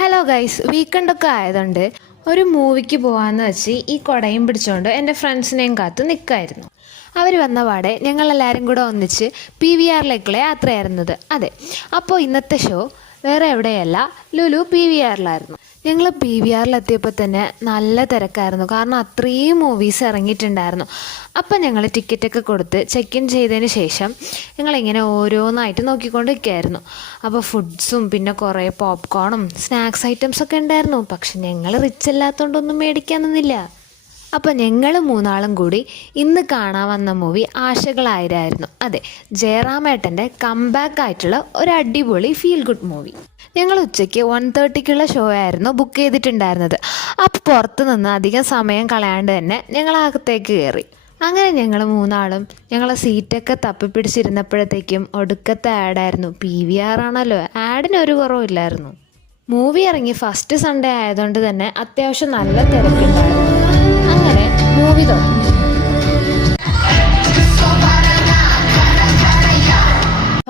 Hello guys, വീക്കെൻഡൊക്കെ ആയതുകൊണ്ട് ഒരു മൂവിക്ക് പോകാമെന്ന് വെച്ച് ഈ കുടയും പിടിച്ചുകൊണ്ട് എൻ്റെ ഫ്രണ്ട്സിനെയും കാത്ത് നിൽക്കായിരുന്നു. അവർ വന്ന പാടെ ഞങ്ങളെല്ലാവരും കൂടെ ഒന്നിച്ച് PVRലേക്കുള്ള യാത്രയായിരുന്നത്. അതെ, അപ്പോൾ ഇന്നത്തെ ഷോ വേറെ എവിടെയല്ല, ലുലു PVRലായിരുന്നു. ഞങ്ങൾ PVRലെത്തിയപ്പോൾ തന്നെ നല്ല തിരക്കായിരുന്നു, കാരണം അത്രയും മൂവീസ് ഇറങ്ങിയിട്ടുണ്ടായിരുന്നു. അപ്പം ഞങ്ങൾ ടിക്കറ്റൊക്കെ കൊടുത്ത് ചെക്ക് ഇൻ ചെയ്തതിന് ശേഷം ഞങ്ങളിങ്ങനെ ഓരോന്നായിട്ട് നോക്കിക്കൊണ്ടിരിക്കുകയായിരുന്നു. അപ്പോൾ ഫുഡ്സും പിന്നെ കുറേ പോപ്കോണും സ്നാക്സ് ഐറ്റംസൊക്കെ ഉണ്ടായിരുന്നു. പക്ഷെ ഞങ്ങൾ റിച്ച് അല്ലാത്തതുകൊണ്ടൊന്നും മേടിക്കാൻ നിന്നില്ല. അപ്പോൾ ഞങ്ങൾ മൂന്നാളും കൂടി ഇന്ന് കാണാൻ വന്ന മൂവി ആശകളായിരുന്നു. അതെ, ജയറാമേട്ടൻ്റെ കംബാക്ക് ആയിട്ടുള്ള ഒരു അടിപൊളി ഫീൽ ഗുഡ് മൂവി. ഞങ്ങൾ ഉച്ചയ്ക്ക് 1:30ക്കുള്ള ഷോ ആയിരുന്നു ബുക്ക് ചെയ്തിട്ടുണ്ടായിരുന്നത്. അപ്പോൾ പുറത്ത് നിന്ന് അധികം സമയം കളയാണ്ട് തന്നെ ഞങ്ങൾ അകത്തേക്ക് കയറി. അങ്ങനെ ഞങ്ങൾ മൂന്നാളും ഞങ്ങളെ സീറ്റൊക്കെ തപ്പിപ്പിടിച്ചിരുന്നപ്പോഴത്തേക്കും ഒടുക്കത്തെ ആഡായിരുന്നു. PVR ആണല്ലോ, ആഡിനൊരു കുറവില്ലായിരുന്നു. മൂവി ഇറങ്ങി ഫസ്റ്റ് സൺഡേ ആയതുകൊണ്ട് തന്നെ അത്യാവശ്യം നല്ല തിരക്കുണ്ടായിരുന്നു. അങ്ങനെ മൂവി തുടങ്ങി.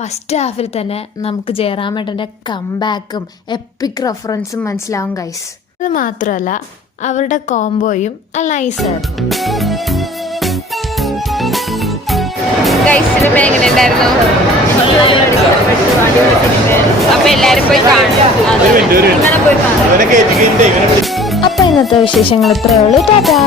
ഫസ്റ്റ് ഹാഫിൽ തന്നെ നമുക്ക് ജയറാമേട്ടൻ്റെ കംബാക്കും എപ്പിക് റെഫറൻസും മനസ്സിലാവും ഗൈസ്. അത് മാത്രമല്ല അവരുടെ കോംബോയും നൈസായിരുന്നു. സിനിമ എങ്ങനെ ഉണ്ടായിരുന്നു? അപ്പൊ എല്ലാരും പോയി കാണും. അപ്പൊ ഇന്നത്തെ വിശേഷങ്ങൾ ഇത്രയേ ഉള്ളൂ. ടാറ്റാ.